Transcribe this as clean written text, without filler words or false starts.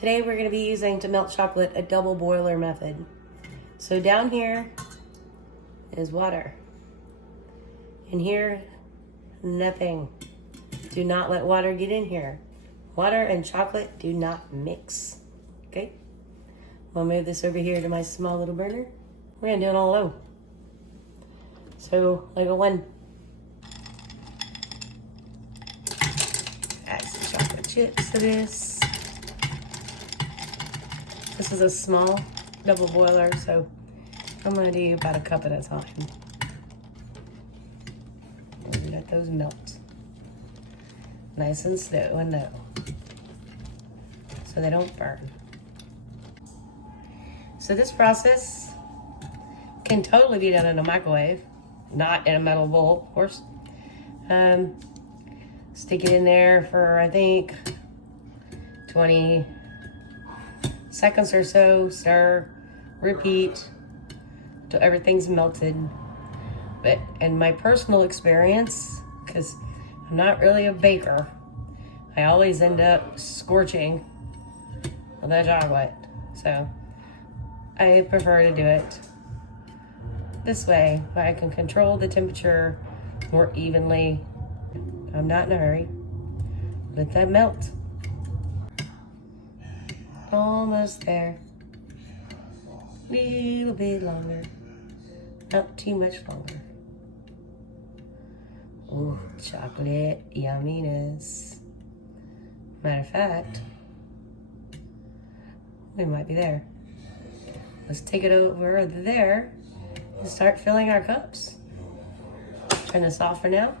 Today we're going to be using to melt chocolate a double boiler method. So down here is water. And here, nothing. Do not let water get in here. Water and chocolate do not mix. Okay? I'll move this over here to my small little burner. We're going to do it all low. So, like a 1. Add some chocolate chips to this. This is a small double boiler, so I'm going to do about a cup at a time. And let those melt. Nice and slow and low, so they don't burn. So this process can totally be done in a microwave, not in a metal bowl, of course. Stick it in there for, I think, 20 seconds or so. Stir, repeat till everything's melted. But in my personal experience, because I'm not really a baker, I always end up scorching the chocolate. So I prefer to do it this way, where I can control the temperature more evenly. I'm not in a hurry. Let that melt. Almost there. Little bit longer. Not too much longer. Oh, chocolate yumminess. Matter of fact, we might be there. Let's take it over there and start filling our cups. Turn this off for now.